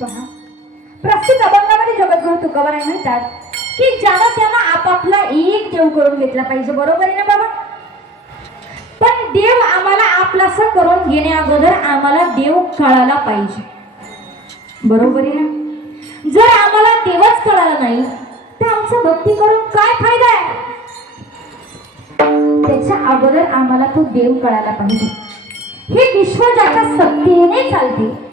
पहा. प्रस्तुत अभंगामध्ये जगद्गुरु तुकाबाराय म्हणतात की ज्याला त्याला आपापला एक देव करून घेतला पाहिजे. बरोबर आहे ना बाबा? पण देव आम्हाला आपलासा करून घेण्या अगोदर आम्हाला देव कळायला पाहिजे. बरोबर आहे ना? जर आम्हाला देवच कळाला नाही तर आमचं भक्ती करून काय फायदा आहे? त्याच्या अगोदर आम्हाला तो देव कळायला पाहिजे. हे विश्व ज्याच्या सत्तेने चालते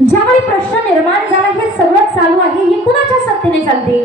ज्यावेळी प्रश्न निर्माण झाला हे सगळं चालू आहे हे कुणाच्या सत्तेने चालते?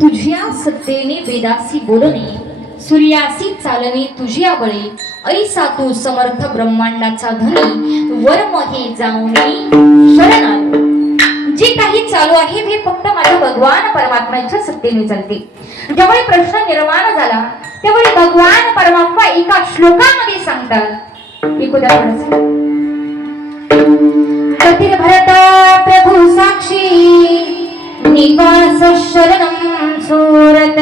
तुझ्या सत्तेने वेदासी बोलणे सूर्यासी चालणे तुझ्या बळे ऐसा तू समर्थ ब्रह्मांडाचा धनी वर्म हे जाऊनी शरण जे काही चालू आहे हे फक्त माझ्या भगवान परमात्म्याच्या सत्तेने चालते. ज्यावेळी प्रश्न निर्माण झाला त्यावेळी भगवान परमात्मा एका श्लोकामध्ये सांगतात. एक